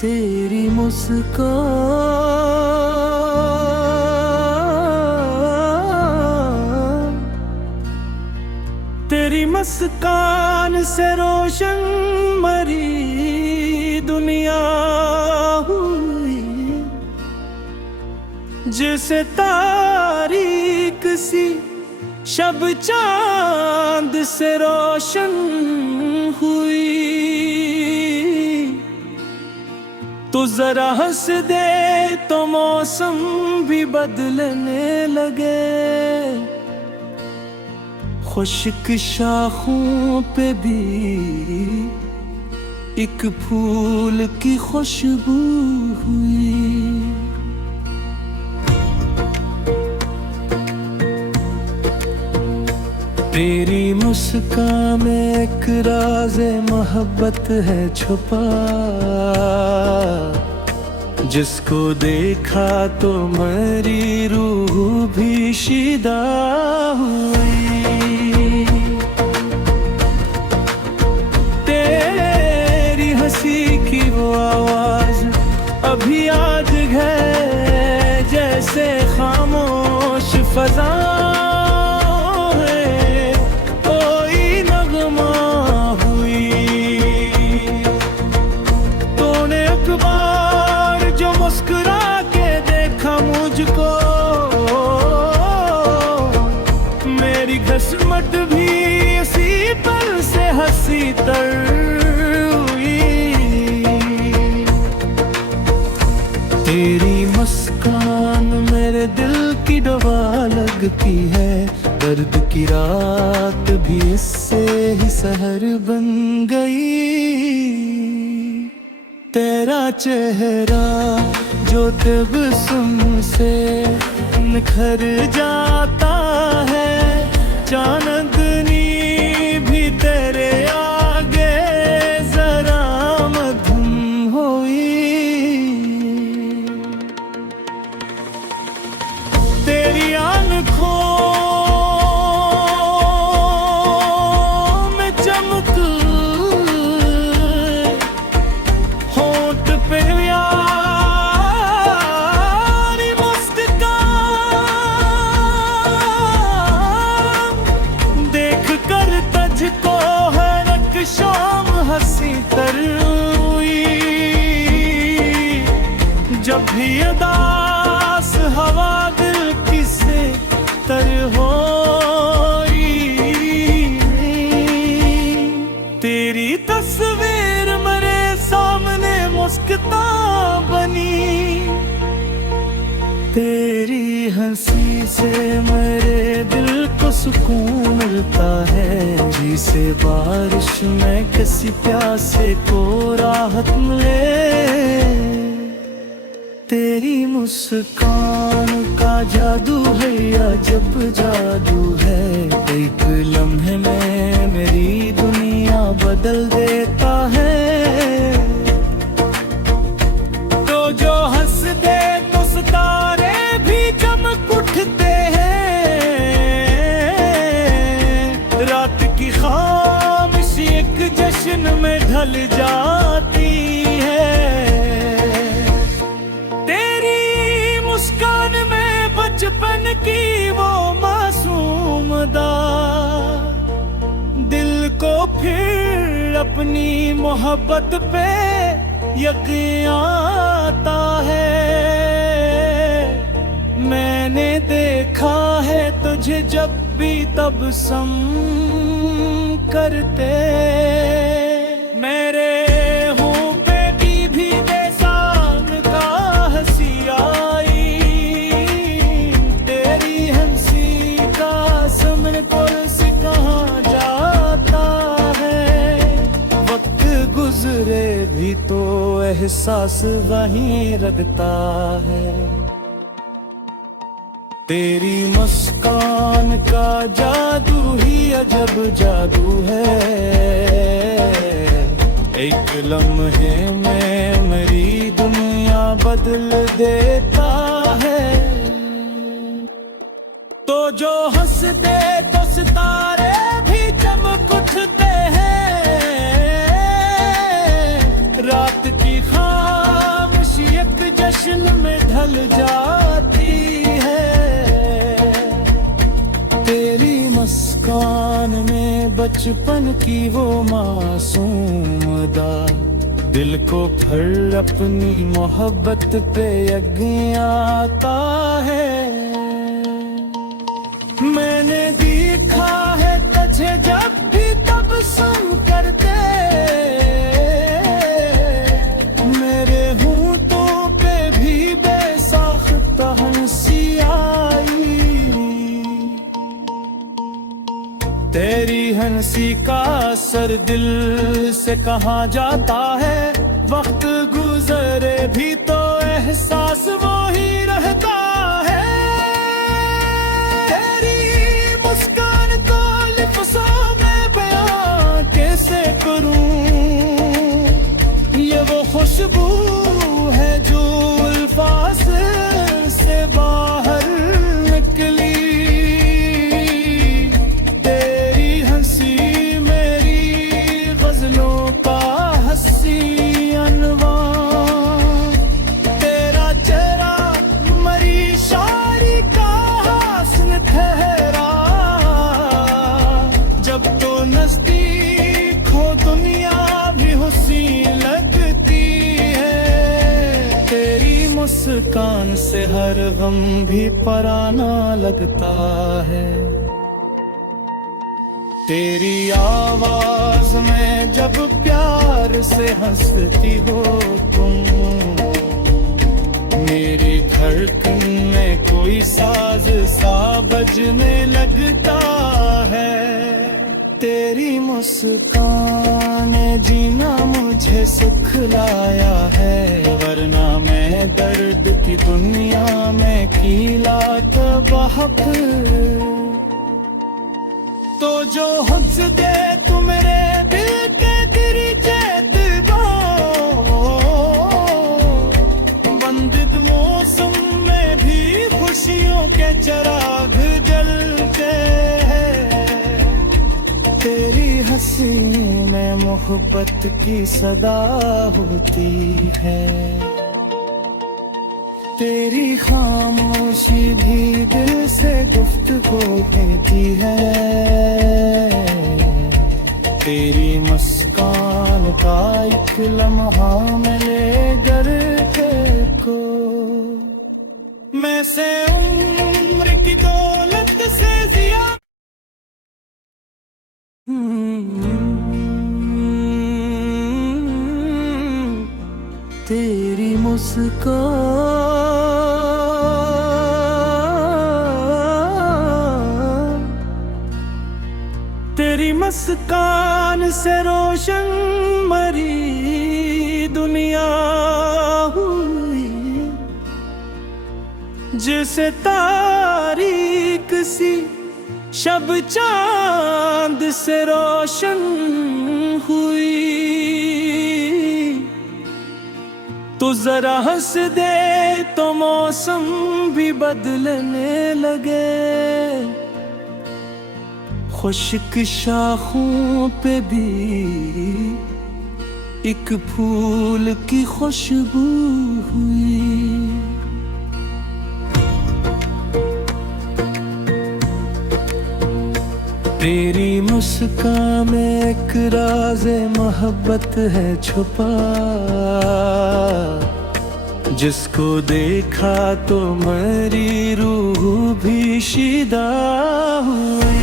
तेरी मुस्कान, तेरी मुस्कान से रोशन मरी दुनिया हुई, जिसे तारीक सी शब चांद से रोशन हुई। तो जरा हंस दे तो मौसम भी बदलने लगे, खुश्क शाखों पे भी एक फूल की खुशबू हुई। तेरी मुस्कान में एक राज़े मोहब्बत है छुपा, जिसको देखा तो मेरी रूह भी शिदा हुई। तेरी हंसी की वो आवाज अभी याद है, जैसे खामोश फजा किस्मत भी इसी पल से हंसी तर हुई। तेरी मुस्कान मेरे दिल की दवा लगती है, दर्द की रात भी इससे ही सहर बन गई। तेरा चेहरा जो तबस्सुम से निखर जाता है, चांदनी भी तेरे आगे जरा मधुम हुई। तेरी आँखों में चमक, होंठ पे शाम हंसी तर हुई। जब भी उदास हवा दिल किसे तर होई, तेरी तस्वीर मेरे सामने मुस्कुता बनी। तेरी हंसी से मेरे दिल को सुकून मिलता है, जिसे बारिश में किसी प्यासे को राहत मिले। तेरी मुस्कान का जादू है या जब जादू है, एक लम्हे में मेरी दुनिया बदल देता है। तो जो हंस दे तो सितारे भी चमक उठते हैं, रात की खामोशी एक जश्न में ढल जाती है। तेरी मुस्कान में बचपन की वो मासूम अदा दिल को फिर अपनी मोहब्बत पे यकीन आता है। मैंने देखा है तुझे जब भी तबस्सुम करते, मेरे होंठे की भी बेसान का हंसी आई। तेरी हंसी का समय पुलिस कहाँ जाता है, वक्त गुजरे भी तो एहसास वहीं रखता है। तेरी मुस्कान का जादू ही अजब जादू है, एक लम्हे में मेरी दुनिया बदल देता है। तो जो हंस दे तो सितारे भी चमक ढल जाती है। तेरी मुस्कान में बचपन की वो मासूम अदा दिल को फिर अपनी मोहब्बत पे यकीन आता है। मैंने देखा है तुझे जब भी तब सुन करते मेरे होंठों पे भी बेसाख्ता हंसी आई। तेरी हंसी का असर दिल से कहाँ जाता है, वक्त गुजरे भी तो एहसास वो ही रहता है। तेरी मुस्कान को लिफ्ज़ों में बयां कैसे करूं, ये वो खुशबू है जो अल्फाज से बाहर निकली। नजदीक हो दुनिया भी हुस्न लगती है। तेरी मुस्कान से हर गम भी पराना लगता है। तेरी आवाज में जब प्यार से हंसती हो तुम, मेरी धड़कन में कोई साज सा बजने लगता है। तेरी मुस्कान ने जीना मुझे सिखलाया है, वरना मैं दर्द की दुनिया में कीला तबाहक। तो जो हुस्स दे तू मेरे दिल के दरीचे दो, बंदिद मौसम में भी खुशियों के चिराग जलते हैं। तेरी हंसी में मोहब्बत की सदा होती है। तेरी खामोशी भी दिल से गुफ्तगू देती है। तेरी मुस्कान का एक लम्हा मिले गर को, मैं से उम्र की दौलत से जिया। तेरी मुस्कान, तेरी मुस्कान से रोशन मरी दुनिया हुई, जिसे तारीक सी शब चांद से रोशन हुई। तू जरा हंस दे तो मौसम भी बदलने लगे, खुश्क शाखों पे भी एक फूल की खुशबू हुई। तेरी मुस्कान में एक राज़े मोहब्बत है छुपा, जिसको देखा तो मेरी रूह भी शिदा हुई।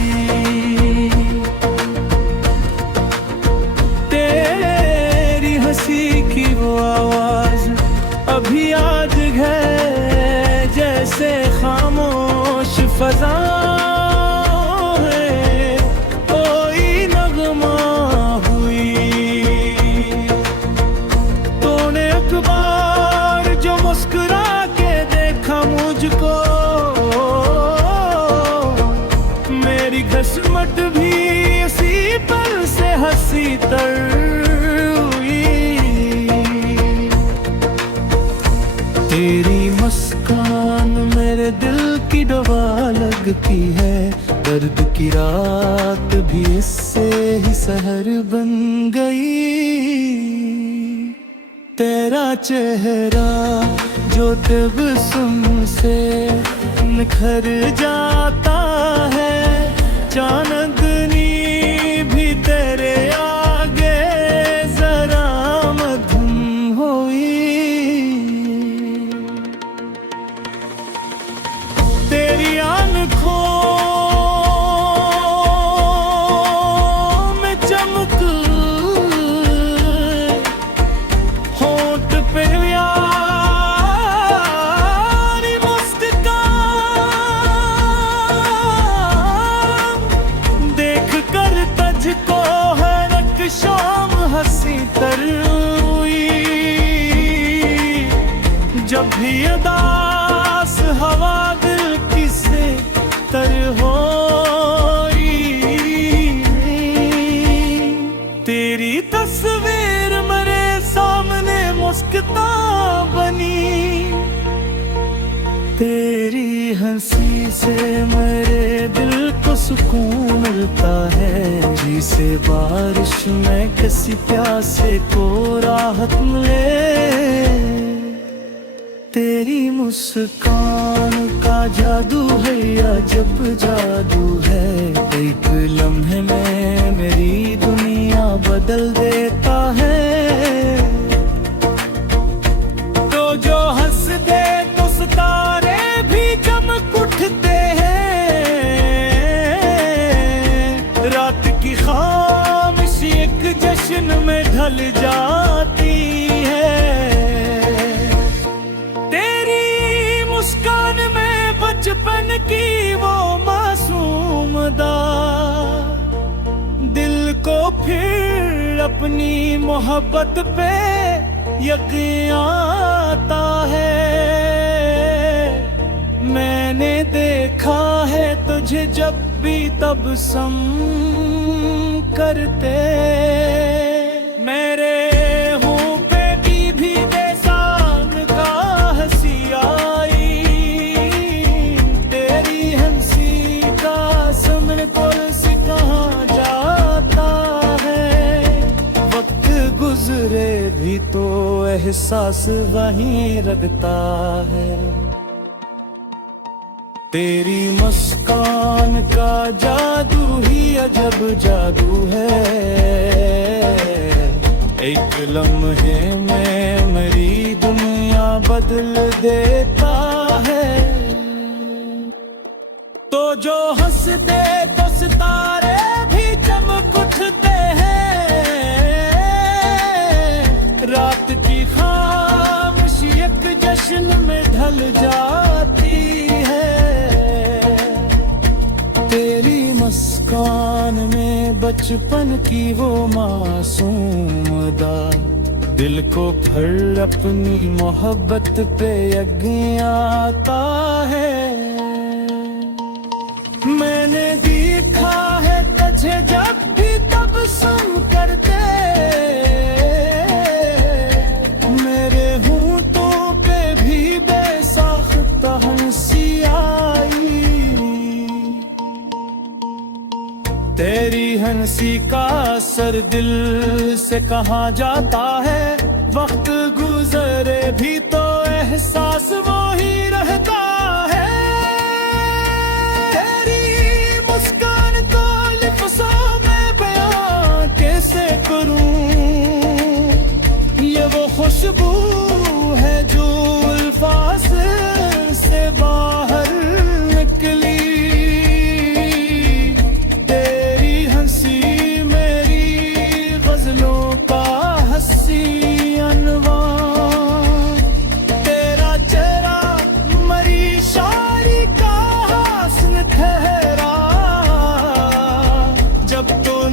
तेरी हंसी की वो आवाज अभी याद है, जैसे खामोश फजा किस्मत भी इसी पल से हंसी तर हुई। तेरी मुस्कान मेरे दिल की दवा लगती है, दर्द की रात भी इससे ही सहर बन गई। तेरा चेहरा जो तबस्सुम से निखर जाता है, चांदनी भी तेरे आगे जरा मध्यम हुई। तेरी आँखों में चमक, होंठ पे प्यारी मुस्कान, देख कर तुझको हर एक शाम हंसी तर हुई। जब भी उदास हवा दिल की से तर होई, तेरी तस्वीर मेरे सामने मुस्कुता बनी। तेरी हंसी से मेरे दिल को सुकून मिलता है, जिसे बारिश में किसी प्यासे को राहत मिले। तेरी मुस्कान का जादू है या जब जादू है, एक लम्हे में मेरी दुनिया बदल देता है। तो जो हंस दे तो सितारे भी चमक उठते हैं, रात की खामोशी एक जश्न में ढल जाती है। मुस्कान में बचपन की वो मासूम दा, दिल को फिर अपनी मोहब्बत पे यकीन आता है। मैंने देखा है तुझे जब भी तबस्सुम करते, मेरे भी तो एहसास वहीं रखता है। तेरी मुस्कान का जादू ही अजब जादू है, एक लम्हे में मेरी दुनिया बदल देता है। तो जो हंस दे तो सितारे भी चमक उठते हैं, रात की खामोशी एक जश्न में ढल जाती है। तेरी मुस्कान में बचपन की वो मासूम अदा, दिल को फिर अपनी मोहब्बत पे यकीन आता है। मैंने देखा है तुझे जब भी तबस्सुम करते, तेरी हंसी का असर दिल से कहाँ जाता है, वक्त गुजरे भी तो एहसास वो ही रहता है। तेरी मुस्कान को लफ्ज़ों में बयां कैसे करूं, ये वो खुशबू है जो अल्फाज से बाहर निकली।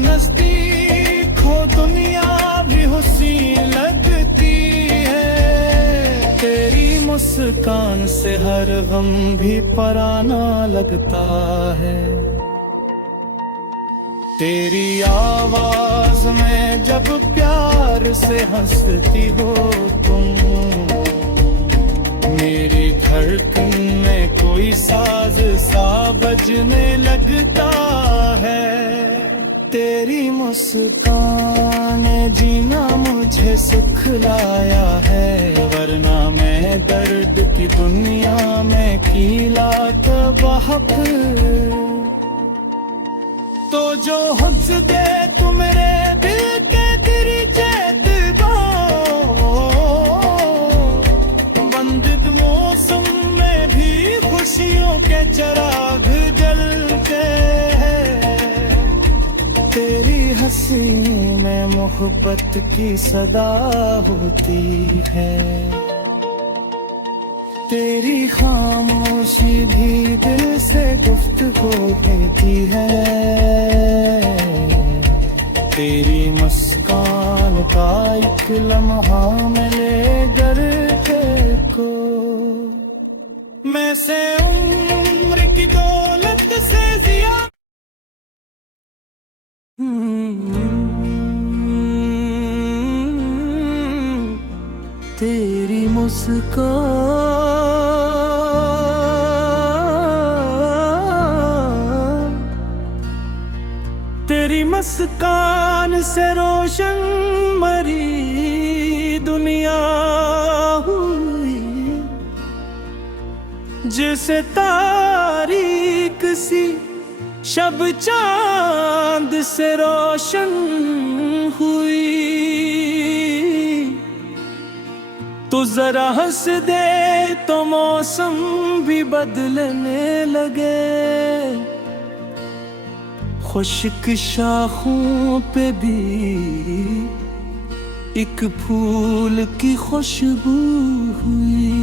नजदीक हो दुनिया भी हसीन लगती है, तेरी मुस्कान से हर गम भी पराना लगता है। तेरी आवाज में जब प्यार से हंसती हो तुम, मेरी धड़कन में कोई साज सा बजने लगता है। तेरी मुस्कान ने जीना मुझे सिखलाया है, वरना मैं दर्द की दुनिया में कीला तबाहक। तो जो हफ्ज दे तू मेरे दिल के तेरी चैत दो, बंदिद मौसम में भी खुशियों के चराग जलते हैं। तेरी हंसी में मोहब्बत की सदा होती है, तेरी खामोशी भी दिल से गुफ्तगू देती है। तेरी मुस्कान का एक लम्हा मिले गर को, मैं से उम्र की दौलत से जिया। तेरी मुस्कान, तेरी मुस्कान से रोशन मरी दुनिया हुई, जैसे तारीक सी शब चांद से रोशन हुई। तो जरा हंस दे तो मौसम भी बदलने लगे, खुश्क शाखों पे भी एक फूल की खुशबू हुई।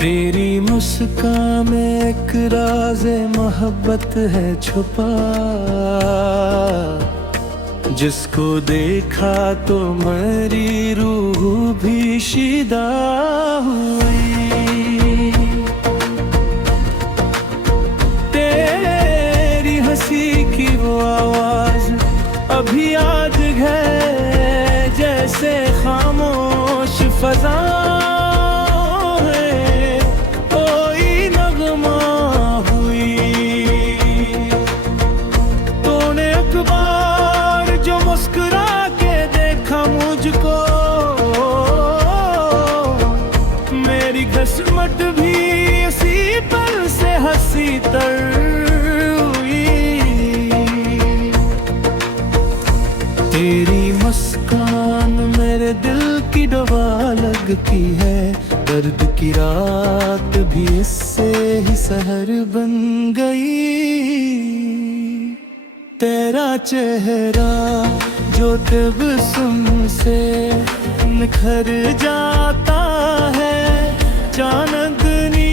तेरी मुस्कान में एक राज़े मोहब्बत है छुपा, जिसको देखा तो मेरी रूह भी शिदा हुई। तेरी हंसी की वो आवाज अभी याद है, जैसे खामोश फजा किस्मत भी इसी पल से हंसी तर हुई। तेरी मुस्कान मेरे दिल की दवा लगती है, दर्द की रात भी इससे ही सहर बन गई। तेरा चेहरा जो तबस्सुम से निखर जाता है, चांदनी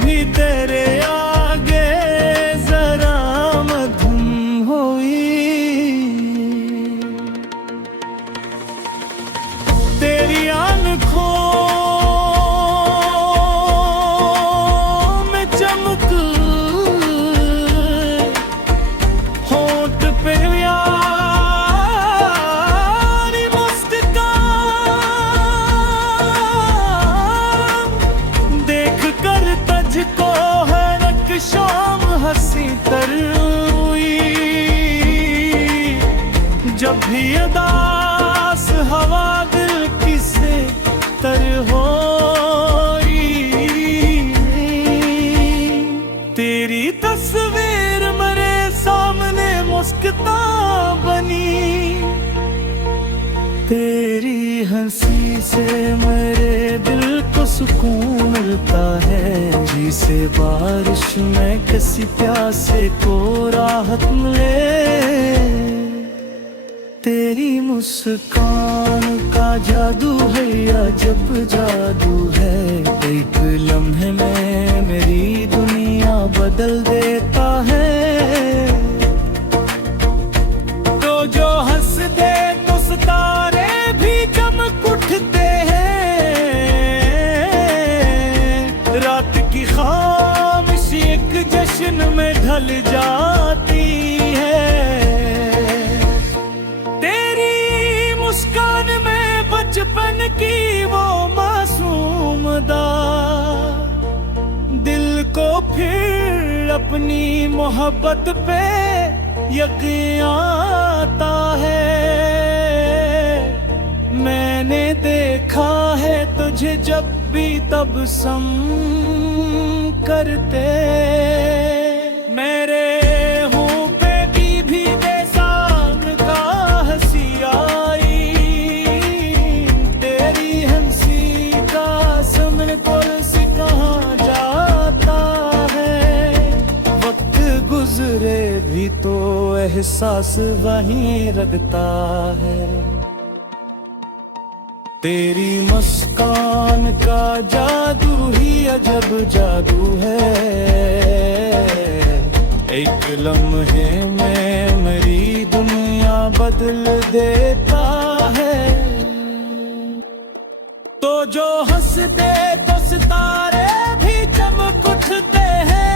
भी तेरे आगे जरा मधुम हुई। तेरी आँखों में चमक, होंठ पे यारी मुस्कान, देख कर तुझको हर एक शाम हंसी तर हुई। जब भी उदास हवा दिल किसे तर होई, तेरी तस्वीर मेरे सामने मुस्कुरा बनी। तेरी हंसी से मेरे दिल को सुकून मिलता है, जिसे बारिश में किसी प्यासे को राहत मिले। तेरी मुस्कान का जादू है या जब जादू है, एक लम्हे में मेरी दुनिया बदल देता है। तो जो हंस दे तो सितारे भी चमक उठते हैं, रात की खामोशी एक जश्न में ढल जाती है। तेरी मुस्कान में बचपन की वो मासूम दा अपनी मोहब्बत पे यकीन आता है। मैंने देखा है तुझे जब भी तबसम करते, मेरे हों पे भी बेसाम का हंसी आई। तेरी हंसी का समय पुल से कहाँ जाता है, वक्त गुजरे भी तो एहसास वहीं रखता है। तेरी मुस्कान का जादू ही अजब जादू है, एक लम्हे में मेरी दुनिया बदल देता है। तो जो हंसते तो सितारे भी चमक उठते हैं,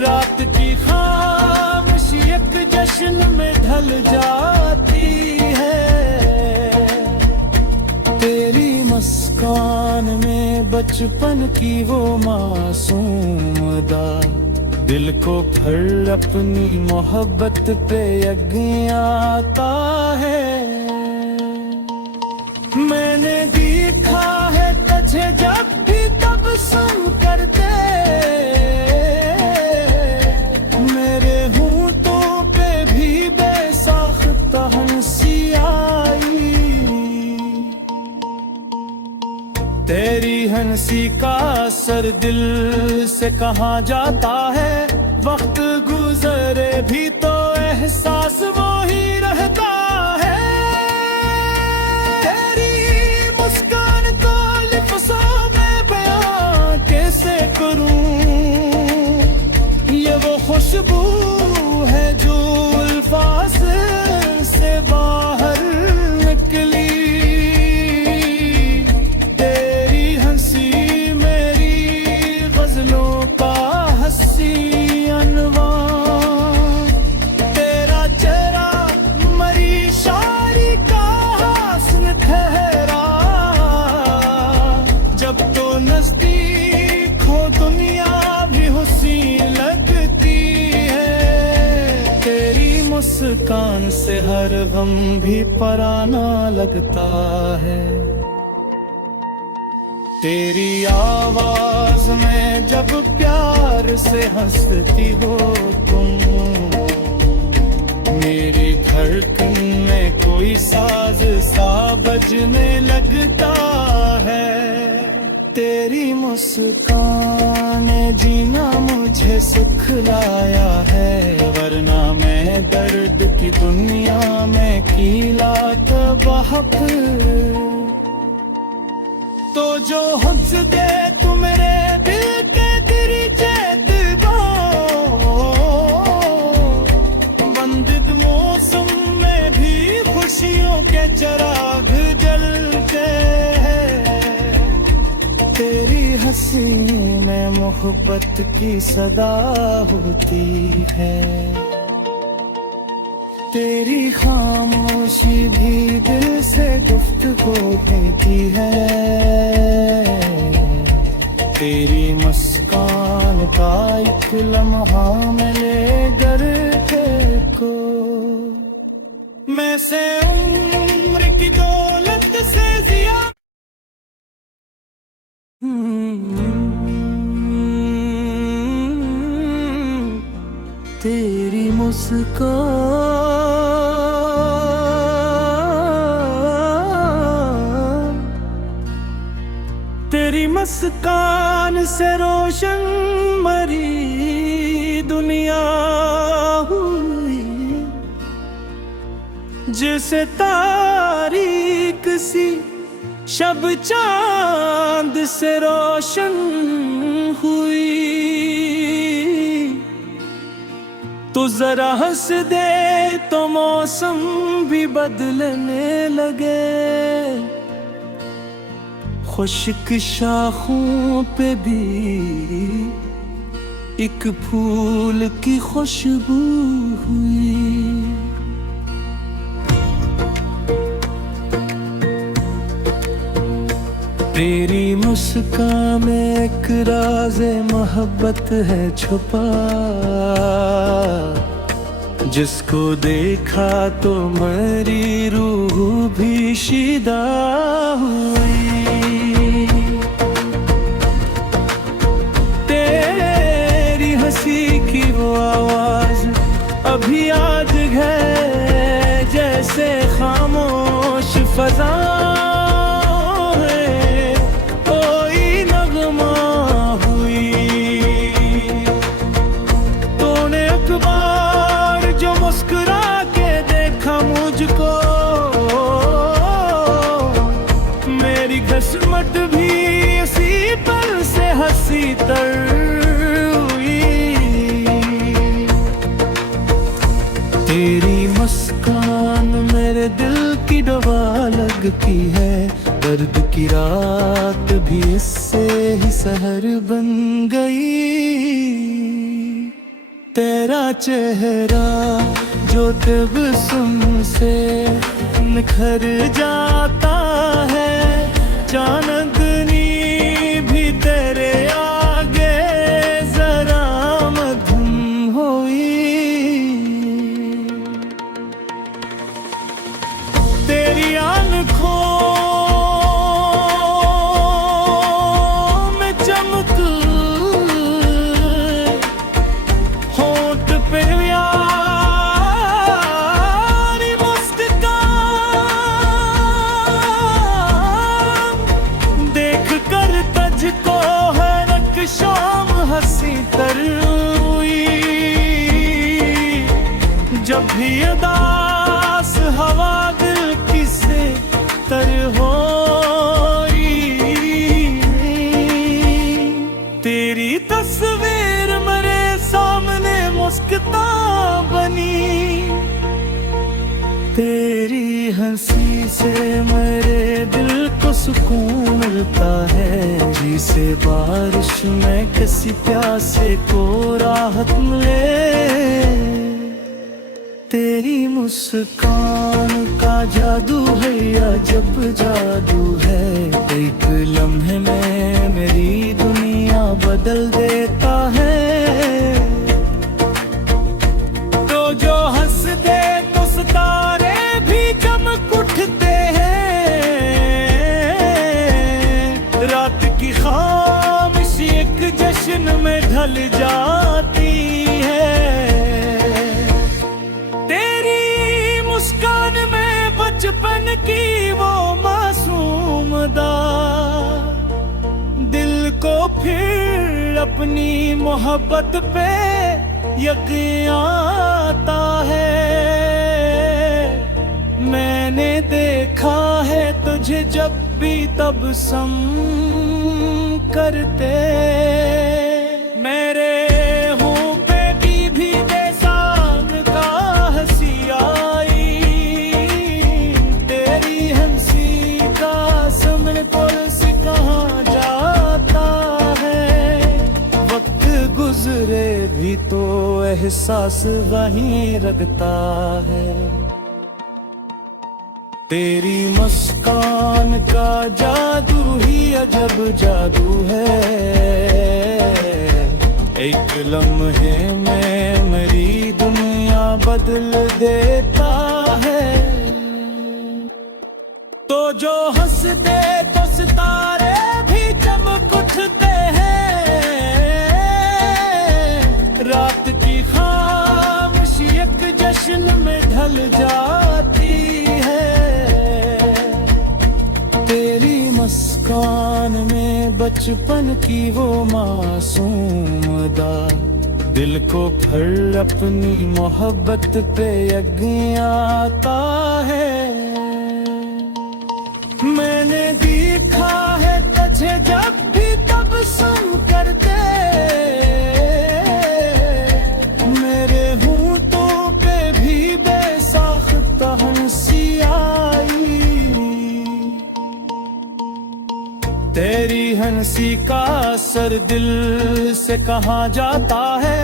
रात की खामोशी एक जश्न में ढल जाती है। तेरी मुस्कान में बचपन की वो मासूम अदा, दिल को फिर अपनी मोहब्बत पे यकीन आता है। मैंने देखा है तुझे जब भी तबसम करते, मेरे होंठों पे भी बेसाख्ता हंसी आई। तेरी हंसी का असर दिल से कहाँ जाता है, वक्त गुजरे भी तो एहसास वो ही रहता है। तेरी मुस्कान को लफ्ज़ों में बयां कैसे करूं, ये वो खुशबू है जो अल्फाज से बाहर निकली। नजदीक हो दुनिया भी हुस्न लगती है। तेरी मुस्कान से हर गम भी पराना लगता है। तेरी आवाज में जब प्यार से हंसती हो तुम, मेरी धड़कन में कोई साज सा बजने लगता है। तेरी मुस्कान जीना मुझे सुख लाया है, वरना मैं दर्द की दुनिया में कीला तबाहक। तो जो हंस दे तू मेरे दिल के दरीचे दबा, बंद मौसम में भी खुशियों के चिराग जलते हैं। तेरी हंसी में मोहब्बत की सदा होती है, तेरी खामोशी भी दिल से गुफ्तगू देती है। तेरी मुस्कान का एक लम्हा मिले गर को, मैं से उम्र की दौलत से जिया। तेरी मुस्कान, तेरी मुस्कान से रोशन मरी दुनिया हुई, जैसे तारीक सी शब चांद से रोशन हुई। तो जरा हंस दे तो मौसम भी बदलने लगे, खुश्क शाखों पे भी एक फूल की खुशबू हुई। तेरी मुस्कान में एक राज़े मोहब्बत है छुपा, जिसको देखा तो मेरी रूह भी शिदा हुई। तेरी हंसी की वो आवाज अभी याद है, जैसे खामोश फजा किस्मत भी इसी पल से हंसी तर हुई। तेरी मुस्कान मेरे दिल की दवा लगती है, दर्द की रात भी इससे ही सहर बन गई। तेरा चेहरा जो तबस्सुम से निखर जाता है, चांदनी भी तेरे आगे जरा मधुम हुई। तेरी आँखों में चमक, होंठ पे शाम हंसी तर हुई। जब भी उदास हवा दिल किसे तर होई, तेरी तस्वीर मेरे सामने मुस्कुरा बनी। तेरी हंसी से मेरे दिल को सुकून मिलता है, जिसे बारिश में किसी प्यासे को राहत मिले। तेरी मुस्कान का जादू है या जब जादू है, एक लम्हे में मेरी दुनिया बदल देता है। तो जो हंस दे तो सितारे भी चमक उठते हैं, रात की खामोशी एक जश्न में ढल जाती है। तेरी मुस्कान में बचपन की वो मासूम अदा दिल को फिर अपनी मोहब्बत पे यकीन आता है। मैंने देखा है तुझे जब भी तबस्सुम करते, मेरे होंठ पे भी बेसाम का हंसी आई। तेरी हंसी का समय पुल से कहाँ जाता है, वक्त गुजरे भी तो एहसास वहीं रखता है। तेरी मुस्कान का जादू ही अजब जादू है, एक लम्हे में मेरी दुनिया बदल देता है। तो जो हंस दे तो सितारे भी चमक उठते हैं, रात की खामोशी एक जश्न में ढल जाती है। तेरी मुस्कान में बचपन की वो मासूम अदा दिल को फिर अपनी मोहब्बत पे यकीन आता है। मैंने देखा है तुझे जब भी तबस्सुम करते, मेरे होंठों पे भी बेसाख्ता हंसी आई। तेरी हंसी का असर दिल से कहाँ जाता है,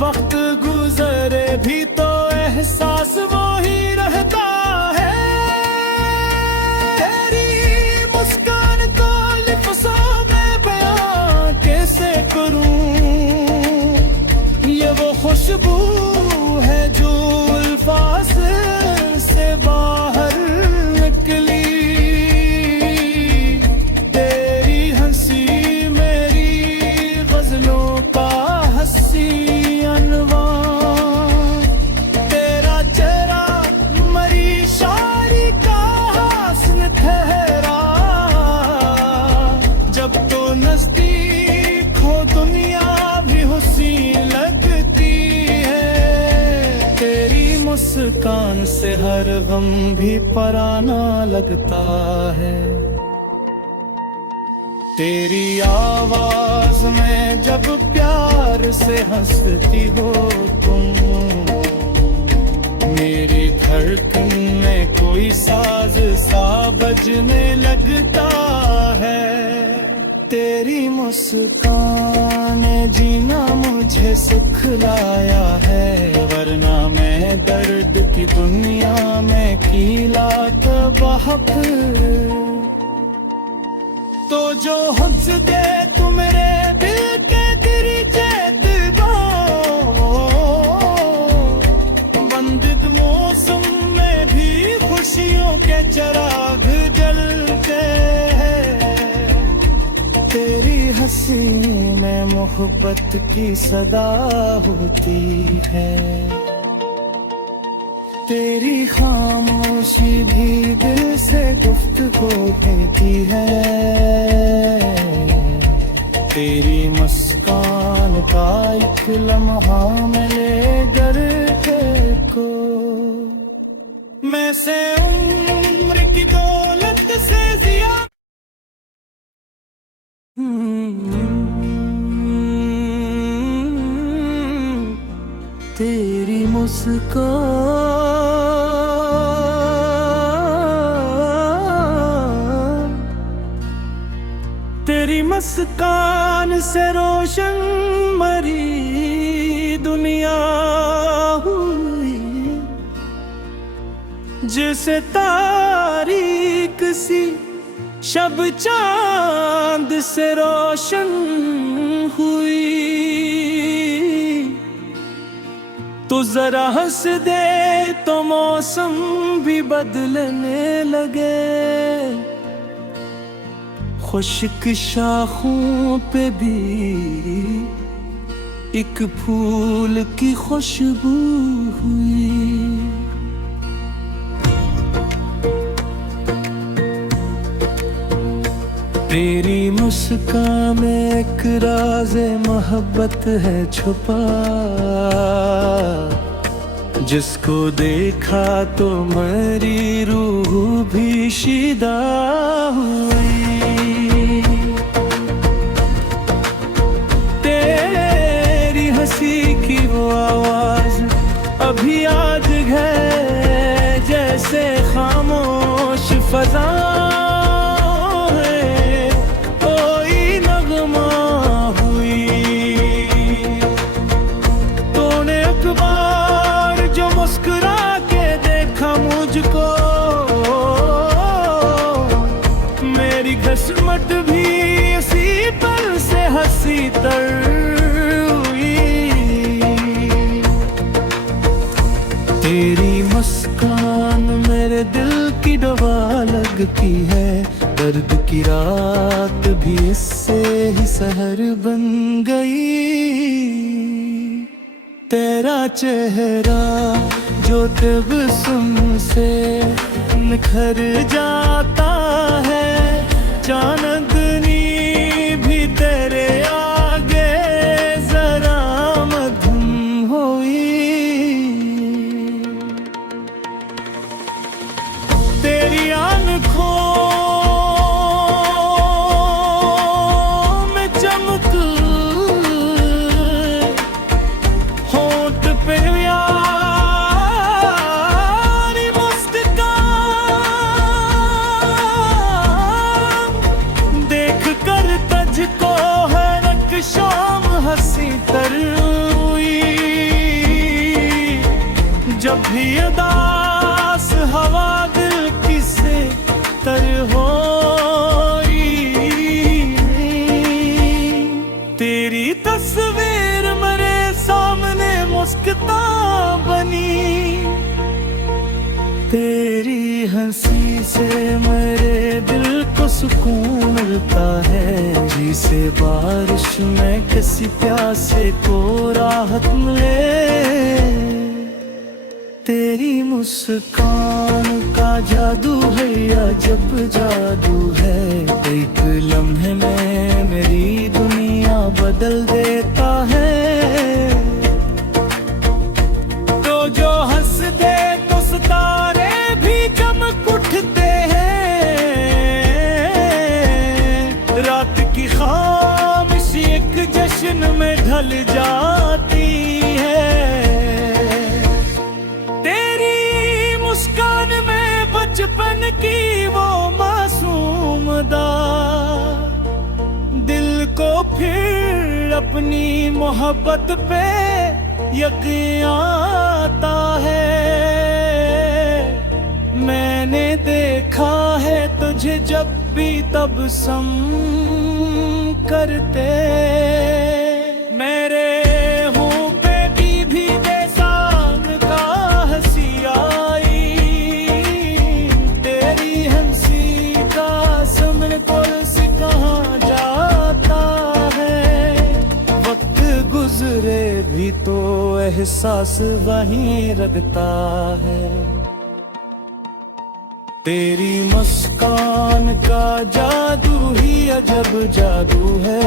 वक्त गुजरे भी तो एहसास वो ही रहता है। तेरी मुस्कान को खुशबू है जो अल्फाज से बाहर निकली। तेरी हंसी मेरी गजलों का हंसी अनवा। तेरा चेहरा मरी शायरी का हस्न ठहरा। जब तो नजदीक हो दुनिया भी हुसी लगती है। तेरी मुस्कान से हर गम भी पराना लगता है। तेरी आवाज में जब प्यार से हंसती हो तुम, मेरी धड़कन में कोई साज सा बजने लगता है। तेरी मुस्कान ने जीना मुझे सिखलाया है, वरना मैं दर्द की दुनिया में कीला तबाहक। तो जो हुज्ज दे तू मेरे दिल के दरीचे दबाओ। बंदिद मौसम में भी खुशियों के चिराग जलते हैं। तेरी हंसी में मोहब्बत की सदा होती है। तेरी खामोशी भी दिल से गुफ्तगू देती है। तेरी मुस्कान का एक लम्हा मिले गर को, मैं से उम्र की दौलत से जिया। तेरी मुस्कान, तेरी मुस्कान से रोशन मरी दुनिया हुई। जिसे तारीक सी शब चांद से रोशन हुई। तो जरा हंस दे तो मौसम भी बदलने लगे। खुश्क शाखों पे भी एक फूल की खुशबू हुई। तेरी मुस्कान में एक राज़े मोहब्बत है छुपा। जिसको देखा तो मेरी रूह भी शिदा हुई। तेरी हंसी की वो आवाज अभी आज है, जैसे खामोश फजा किस्मत भी इसी पल से हंसी तर हुई। तेरी मुस्कान मेरे दिल की दवा लगती है। दर्द की रात भी इससे ही सहर बन गई। तेरा चेहरा जो तबस्सुम से निखर जाता है। चांदनी भी तेरे आगे जरा मधुम हुई। तेरी आँखों में चमक, होंठ पे से मेरे दिल को सुकून मिलता है, जिसे बारिश में किसी प्यासे को राहत मिले। तेरी मुस्कान का जादू है या जब जादू है, एक लम्हे में मेरी दुनिया बदल देता है। तो जो हंस दे तो सितारे भी चमक उठते हैं, रात की खामोशी एक जश्न में ढल जाती है। तेरी मुस्कान में बचपन की वो मासूम दा दिल को फिर अपनी मोहब्बत पे यकीन आता है। मैंने देखा है तुझे जब भी तब सम करते, मेरे हूँ पे भी बेसाम का हंसी आई। तेरी हंसी का समय पुलिस कहाँ जाता है, वक्त गुजरे भी तो एहसास वहीं रखता है। तेरी मुस्कान का जादू ही अजब जादू है,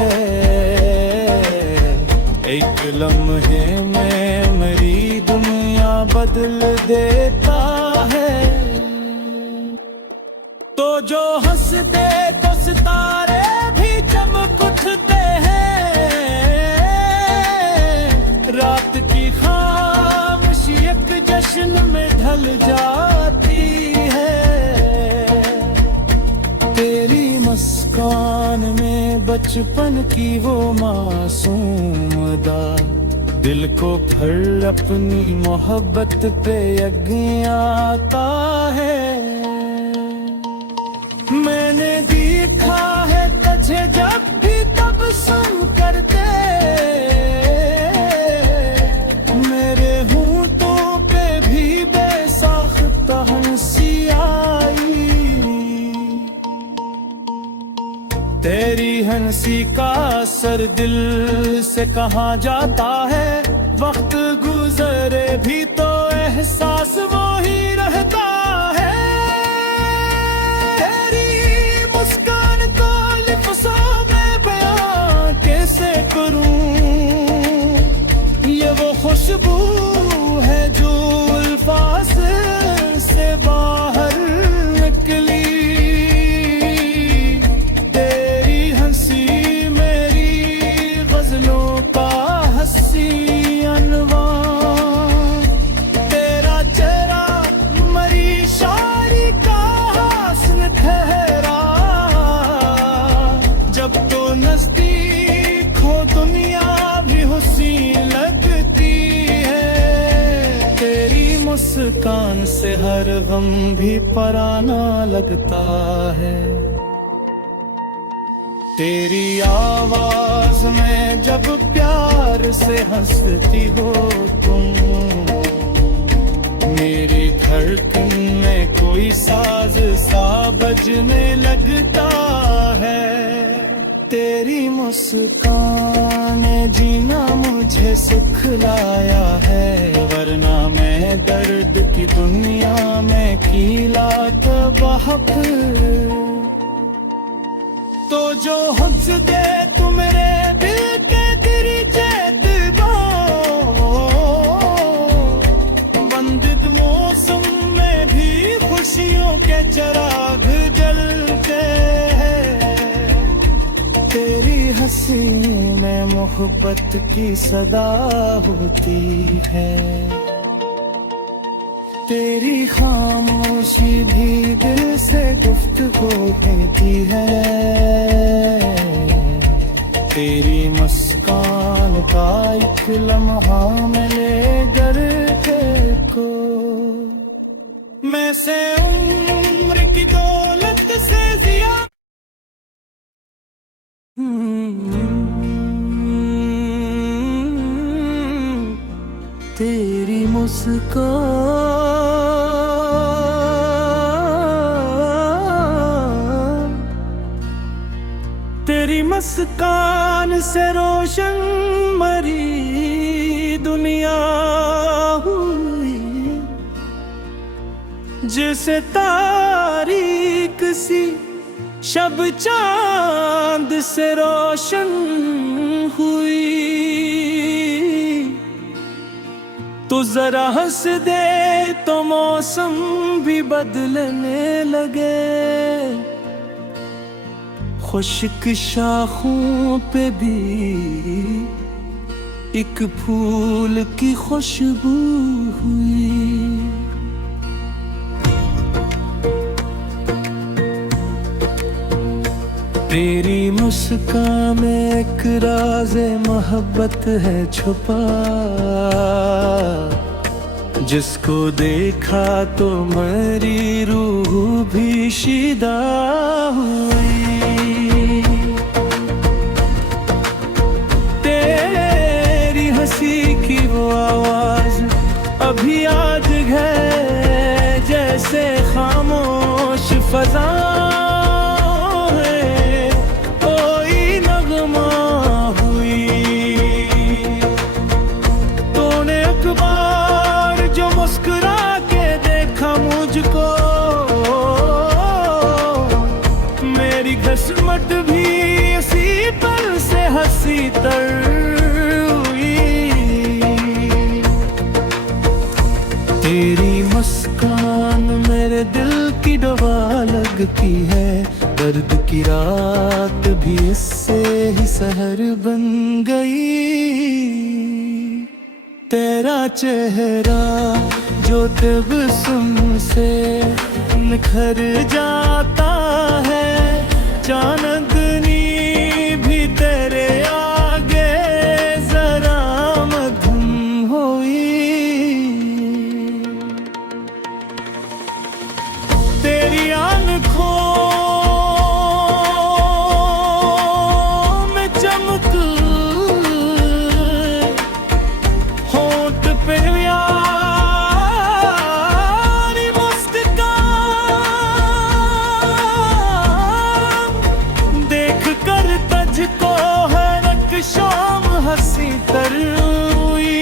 एक लम्हे में मेरी दुनिया बदल देता है। तो जो हंस दे तो सितारे भी चमक उठते हैं, रात की खामोशी एक जश्न में ढल जाती है। तेरी मुस्कान में बचपन की वो मासूम दा दिल को फिर अपनी मोहब्बत पे यकीन आता है। मैंने देखा है तुझे जब भी तब सुन करते, मेरे होंठों पे भी बेसाख्ता हंसी आई। तेरी हंसी का असर दिल से कहाँ जाता है, वक्त गुजरे भी तो एहसास वो ही रहता है। तेरी मुस्कान को लफ्ज़ों में बयां कैसे करूं, ये वो खुशबू है जो अल्फाज से बाहर निकली। नजदीक हो दुनिया भी हसीन लगती है। तेरी मुस्कान से हर गम भी पराना लगता है। तेरी आवाज में जब प्यार से हंसती हो तुम, मेरी धड़कन में कोई साज सा बजने लगता है। तेरी मुस्कान ने जीना मुझे सिखलाया है, वरना मैं दर्द की दुनिया में कीला तबाहक। तो जो हंस दे तू मेरे दिल के तेरी जैतबा, बंदिद मौसम में भी खुशियों के चिराग जलते हैं। तेरी हंसी में मोहब्बत की सदा होती है। तेरी खामोशी भी दिल से गुफ्तगू देती है। तेरी मुस्कान का एक लम्हा मिले डर को, मैं से उम्र की दौलत से जिया। तेरी मुस्कान तेरी मुस्कान से रोशन मरी दुनिया हुई, जैसे तारीक सी शब चांद से रोशन हुई। तो जरा हंस दे तो मौसम भी बदलने लगे, खुश्क शाखों पे भी एक फूल की खुशबू हुई। तेरी मुस्कान में एक राज़े मोहब्बत है छुपा, जिसको देखा तो मेरी रूह भी शिदा हुई। तेरी हंसी की वो आवाज अभी याद है, जैसे खामोश फजा किस्मत भी इसी पल से हंसी तर हुई। तेरी मुस्कान मेरे दिल की दवा लगती है, दर्द की रात भी इससे ही सहर बन गई। तेरा चेहरा जो तबस्सुम से निखर जाता है, चांदनी भी तेरे आगे जरा मधुम हुई। तेरी आँखों में चमक, होंठ पे हंसी तर हुई।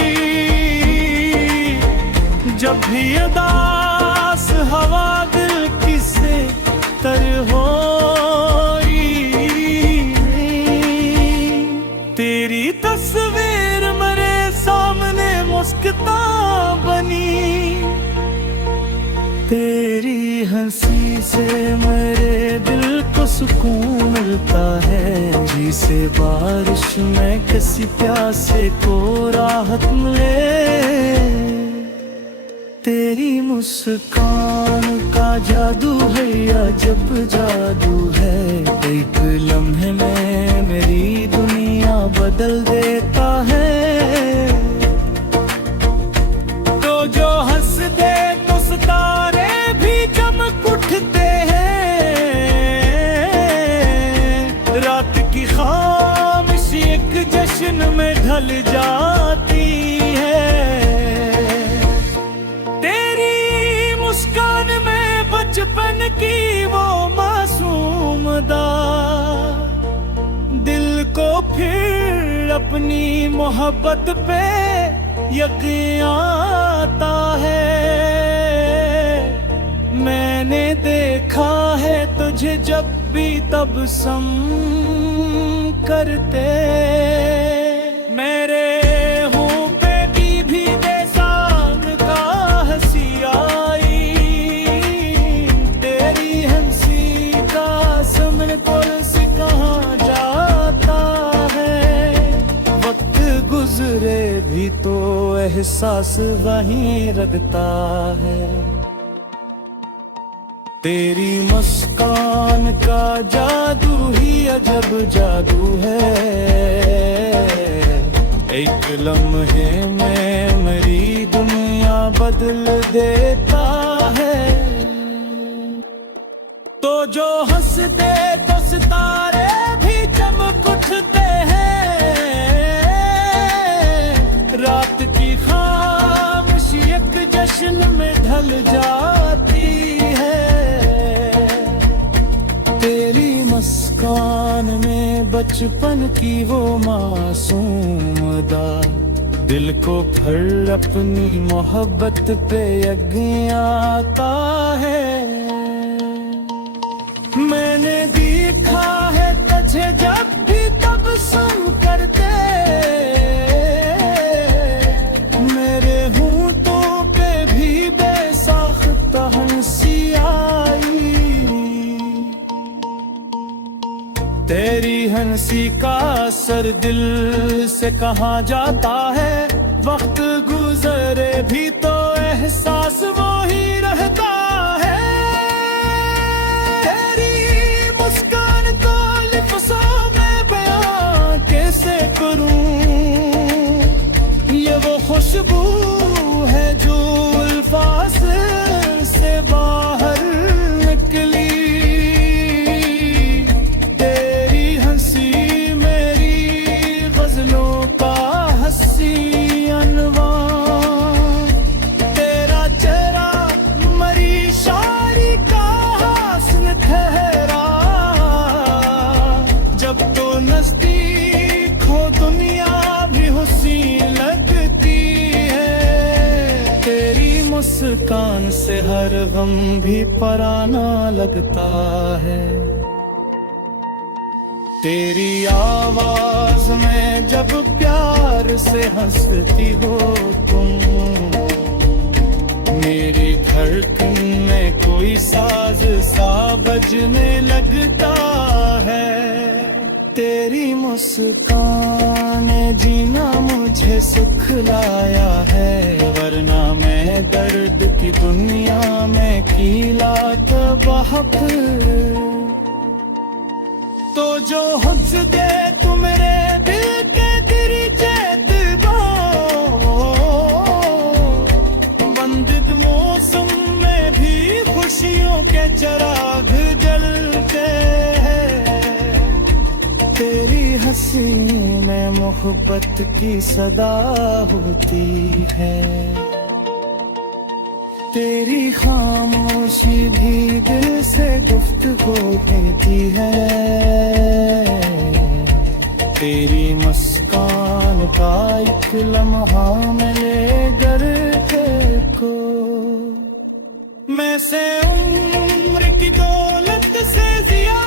जब भी उदास हवा दिल किसे तर होई, तेरी तस्वीर मेरे सामने मुस्कुरा बनी। तेरी हंसी से मेरे दिल को सुकून मिलता है, जिसे बारिश में किसी प्यासे को राहत मिले। तेरी मुस्कान का जादू है या जब जादू है, एक लम्हे में मेरी दुनिया बदल देता है। तो जो हंस दे तो सितारे भी चमक उठते हैं, रात की खामोशी एक जश्न में ढल जाती है। तेरी मुस्कान में बचपन की वो मासूम अदा दिल को फिर अपनी मोहब्बत पे यकीन आता है। मैंने देखा है तुझे जब भी तबस्सुम करते, मेरे हों पे भी बेसाम का हंसी आई। तेरी हंसी का समझ पुल से कहाँ जाता है, वक्त गुजरे भी तो एहसास वहीं रखता है। तेरी मुस्कान का जादू ही अजब जादू है, एक लम्हे में मेरी दुनिया बदल देता है। तो जो हंस दे तो सितारे भी चमक उठते हैं, रात की खामोशी एक जश्न में ढल जाती है। तेरी मुस्कान में बचपन की वो मासूम अदा, दिल को फिर अपनी मोहब्बत पे यकीन आता है। मैंने देखा है तुझे जब भी तब सुन करते, मेरे होंठों पे भी बेसाख्ता हंसी आई। तेरी हंसी का असर दिल से कहाँ जाता है, वक्त गुजरे भी तो एहसास वो ही रहता है। तेरी मुस्कान को लिफ्ज़ों में बयां कैसे करूं, ये वो खुशबू है जो अल्फाज से बाहर निकली। नजदीक हो दुनिया भी हुस्न लगती है, तेरी मुस्कान से हर गम भी पराना लगता है। तेरी आवाज में जब प्यार से हंसती हो तुम, मेरी धड़कन में कोई साज सा बजने लगता है। तेरी मुस्कान जीना मुझे सुख लाया है, वरना मैं दर्द की दुनिया में कीला तबाहक। तो जो हुस्न दे तू मेरे दिल के तेरी चैत दो, बंदिद मौसम में भी खुशियों के चिराग जलते हैं। तेरी हंसी में मोहब्बत की सदा होती है, तेरी खामोशी भी दिल से गुफ्तगू देती है। तेरी मुस्कान का एक लम्हा मिले गर को, मैं से उम्र की दौलत से जिया।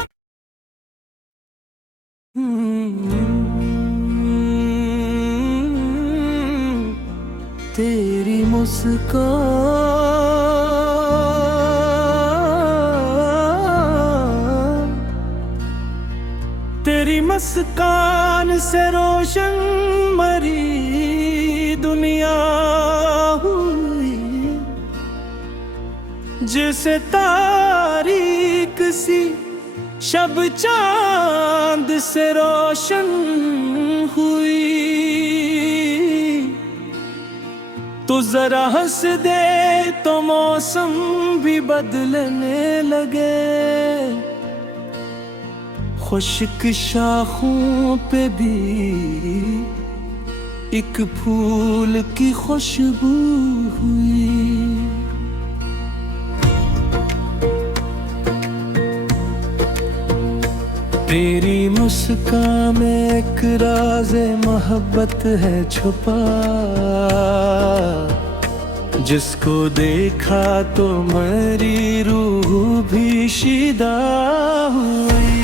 तेरी मुस्कान, तेरी मुस्कान से रोशन मरी दुनिया हुई, जैसे तारीक सी शब चांद से रोशन हुई। तो जरा हंस दे तो मौसम भी बदलने लगे, खुश्क शाखों पे भी एक फूल की खुशबू हुई। तेरी मुस्कान में एक राज़े मोहब्बत है छुपा, जिसको देखा तो मेरी रूह भी शिदा हुई।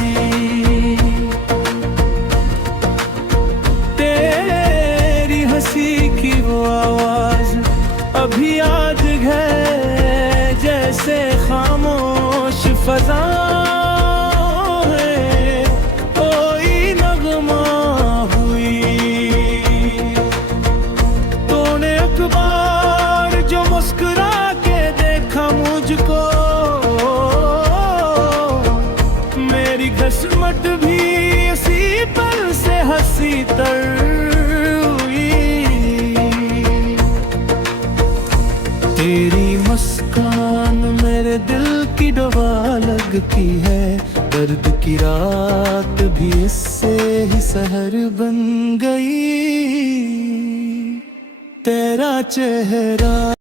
तेरी हंसी की वो आवाज अभी याद है, जैसे खामोश फजा किस्मत भी इसी पल से हंसी तर हुई। तेरी मुस्कान मेरे दिल की दवा लगती है, दर्द की रात भी इससे ही सहर बन गई। तेरा चेहरा